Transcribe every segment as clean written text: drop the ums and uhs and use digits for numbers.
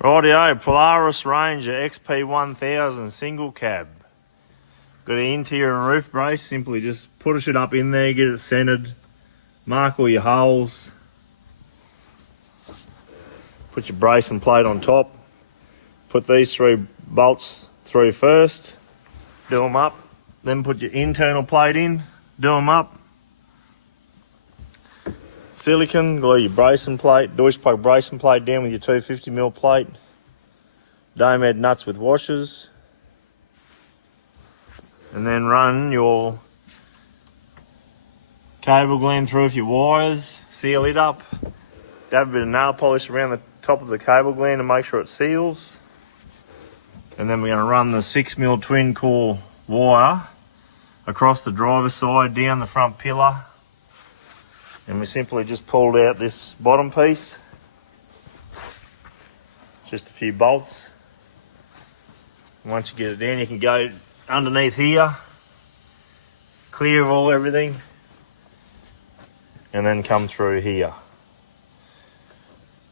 Rightio, Polaris Ranger XP1000 single cab. Got an interior and roof brace, simply just push it up in there, get it centered, mark all your holes, put your brace and plate on top, put these three bolts through first, do them up, then put your internal plate in, do them up. Silicon, glue your bracing plate, Deutsch plug bracing plate down with your 250mm plate. Dome head nuts with washers. And then run your cable gland through with your wires, seal it up. Dab a bit of nail polish around the top of the cable gland to make sure it seals. And then we're going to run the 6mm twin core wire across the driver's side, down the front pillar. And we simply just pulled out this bottom piece, just a few bolts. And once you get it down, you can go underneath here, clear of everything, and then come through here.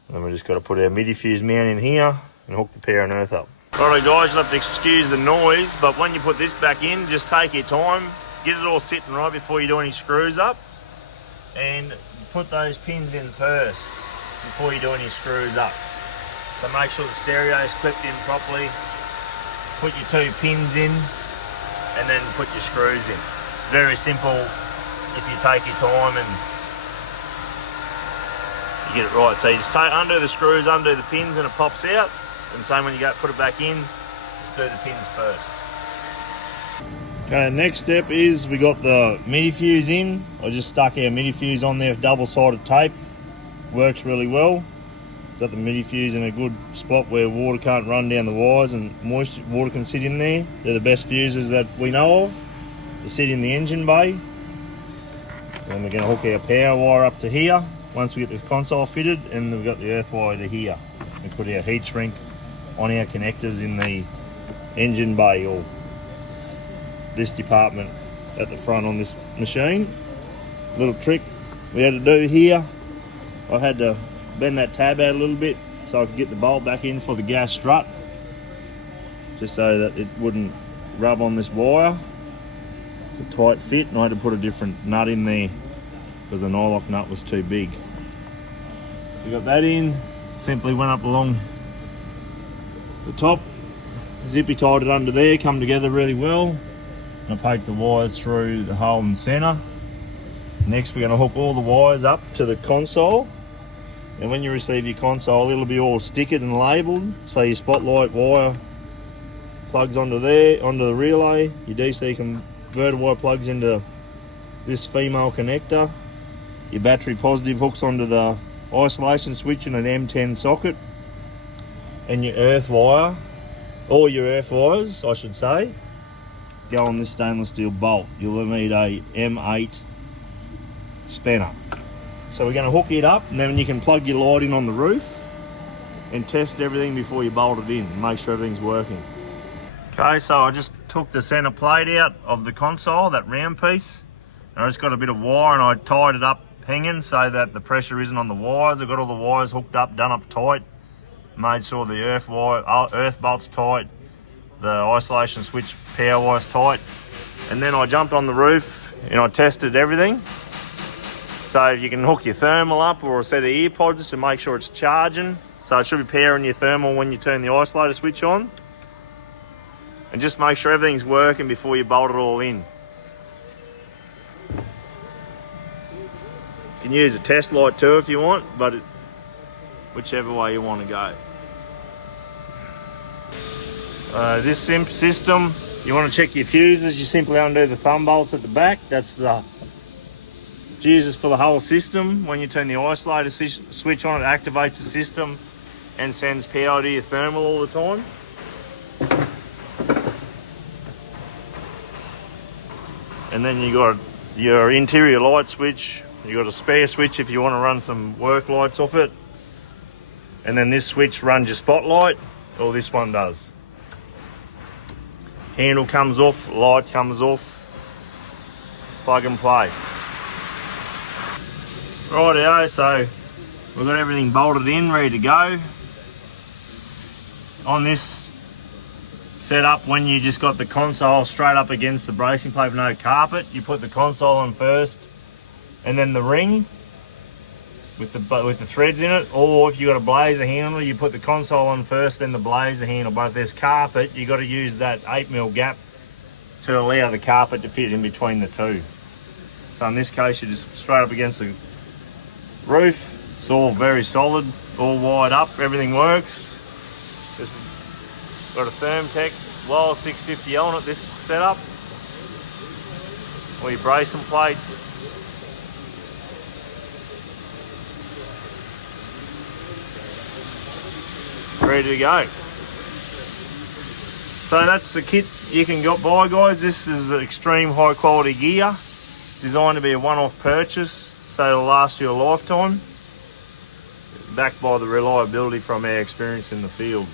And then we just got to put our midi fuse mount in here and hook the power and earth up. Alright guys, you'll have to excuse the noise, but when you put this back in, just take your time, get it all sitting right before you do any screws up. And put those pins in first before you do any screws up. So make sure the stereo is clipped in properly. Put your two pins in and then put your screws in. Very simple if you take your time and you get it right. So you just undo the screws, undo the pins, and it pops out. And same when you go put it back in, just do the pins first. Okay, next step is we got the midi fuse in. I just stuck our midi fuse on there with double-sided tape. Works really well. Got the midi fuse in a good spot where water can't run down the wires and water can sit in there. They're the best fuses that we know of. They sit in the engine bay. And we're going to hook our power wire up to here once we get the console fitted, and we've got the earth wire to here. We put our heat shrink on our connectors in the engine bay, or this department at the front on this machine. Little trick we had to do here, I had to bend that tab out a little bit so I could get the bolt back in for the gas strut, just so that it wouldn't rub on this wire. It's a tight fit, and I had to put a different nut in there because the nylock nut was too big. So we got that in, simply went up along the top, zippy tied it under there, come together really well. I poke the wires through the hole in the centre. Next we're going to hook all the wires up to the console, and when you receive your console it'll be all stickered and labelled. So your spotlight wire plugs onto there, onto the relay, your DC converter wire plugs into this female connector, your battery positive hooks onto the isolation switch in an M10 socket, and your earth wire, all your earth wires I should say, go on this stainless steel bolt. You'll need a M8 spanner. So we're going to hook it up, and then you can plug your light in on the roof and test everything before you bolt it in and make sure everything's working. Okay, so I just took the center plate out of the console, that round piece, and I just got a bit of wire and I tied it up hanging so that the pressure isn't on the wires. I've got all the wires hooked up, done up tight, made sure the earth bolt's tight, the isolation switch power wire's tight, and then I jumped on the roof and I tested everything. So you can hook your thermal up or a set of ear pods to make sure it's charging. So it should be powering your thermal when you turn the isolator switch on. And just make sure everything's working before you bolt it all in. You can use a test light too if you want, but whichever way you want to go. This system, you want to check your fuses, you simply undo the thumb bolts at the back. That's the fuses for the whole system. When you turn the isolator switch on, it activates the system and sends power to your thermal all the time. And then you got your interior light switch, you got a spare switch if you want to run some work lights off it. And then this switch runs your spotlight, or this one does. Handle comes off, light comes off, plug and play. Rightio, so we've got everything bolted in, ready to go. on this setup, when you just got the console straight up against the bracing plate with no carpet, you put the console on first and then the ring with the threads in it. Or if you got a blazer handle, you put the console on first, then the blazer handle. But if there's carpet, you got to use that 8mm gap to allow the carpet to fit in between the two. So in this case, you're just straight up against the roof. It's all very solid, all wired up, everything works. This got a Thermtech Lower 650 on it, this setup. All your bracing plates. Ready to go. So that's the kit you can get by, guys. This is extreme high quality gear, designed to be a one-off purchase, so it'll last you a lifetime, backed by the reliability from our experience in the field.